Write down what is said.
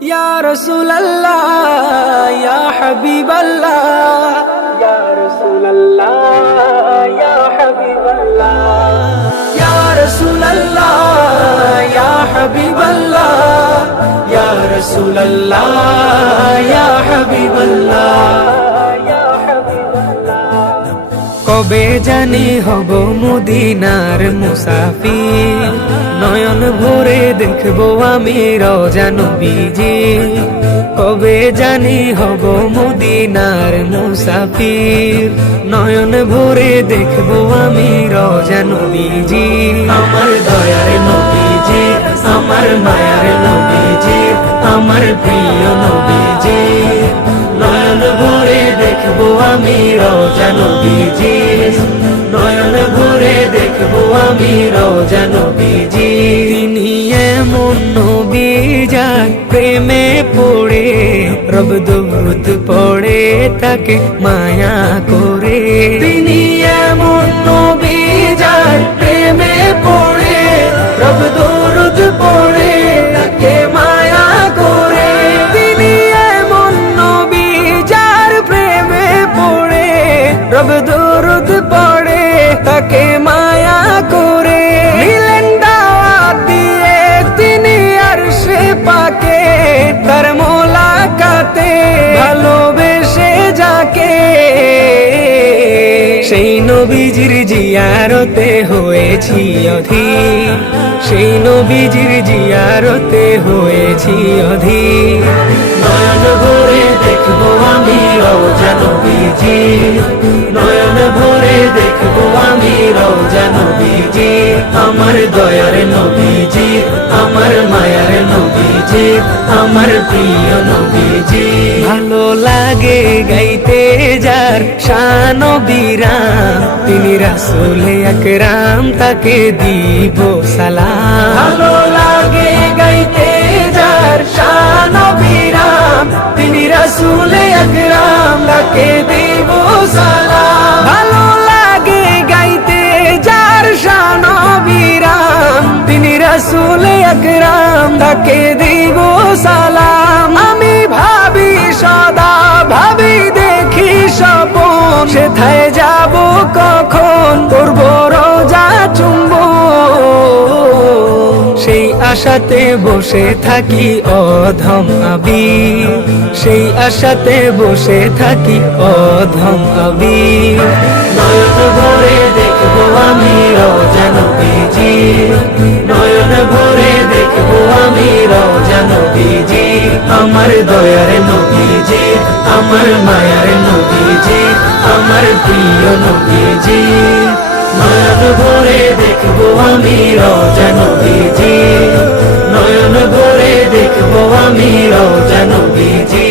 ইয়া রাসূলুল্লাহ ইয়া হাবিবাল্লাহ ইয়া রাসূলুল্লাহ ইয়া হাবিবাল্লাহ ইয়া রাসূলুল্লাহ ইয়া হাবিবাল্লাহ ইয়া রাসূলুল্লাহ ইয়া হাবিবাল্লাহ ইয়া হাবিবাল্লাহ। কবে জানি হব মদিনার মুসাফির, নয়ন ভরে দেখবো আমি রওজা নবীজি। কবে জানি হব মদিনার মুসাফির, নয়ন ভরে দেখবো আমি রওজা নবীজি। আমার দয়ার নবীজি, আমার মায়ার নবীজি, আমার প্রিয় নবীজি। নয়ন ভরে দেখবো আমি রওজা নবীজি, নয়ন ভরে দেখবো আমি রওজা নবীজি। তিনি এমন নবী যার প্রেমে পড়ে রব দুরূদ পড়ে তাকে মায়া করে। তিনি এমন নবী যার প্রেমে পড়ে রব দুরূদ পড়ে তাকে মায়া করে। তিনি এমন নবী যার প্রেমে পড়ে রব দুরূদ পড়ে তাকে মায়া করে। নিলেন দাওয়াত দিয়ে তিনি আরশে পাকে, তার মোলাকাতে ভালোবেসে যাকে। সেই নবীজির জিয়ারতে হয়েছি অধীর, সেই নবীজির জিয়ারতে হয়েছি অধীর। নয়ন ভরে দেখবো আমি রওজা নবীজি, নয়ন ভরে দেখবো আমি রওজা নবীজি। আমার দয়ার নবীজি, আমার মায়ার নবীজি, আমার প্রিয় নবীজি। ভালো লাগে গাইতে যার শান বিরাম, তিনি রাসূলে আকরাম তাকে দিব সালাম। ভালো লাগে গাইতে যার শান বিরাম, তিনি রাসূলে আকরাম তাকে দিব সালাম। ভালো লাগে গাইতে যার শান বিরাম, তিনি রাসূলে আকরাম তাকে দিব সালাম। আমি ভাবি সদা ভাবি দেখি স্বপন, সেথায় যাব কখন করব রোজা চুম্বন। সেই আশাতে বসে থাকি অধম আবি, সেই আশাতে বসে থাকি অধম আবি। নয়ন ভরে দেখবো আমি রওজা নবীজি, নয়ন ভরে দেখবো আমি রওজা নবীজি। আমার দয়ার নবীজি, আমার মায়ার নবীজি, আমার প্রিয় নবীজি। নয়ন ভরে দেখবো আমি রওজা নবীজি, নয়ন ভরে দেখবো আমি রওজা নবীজি।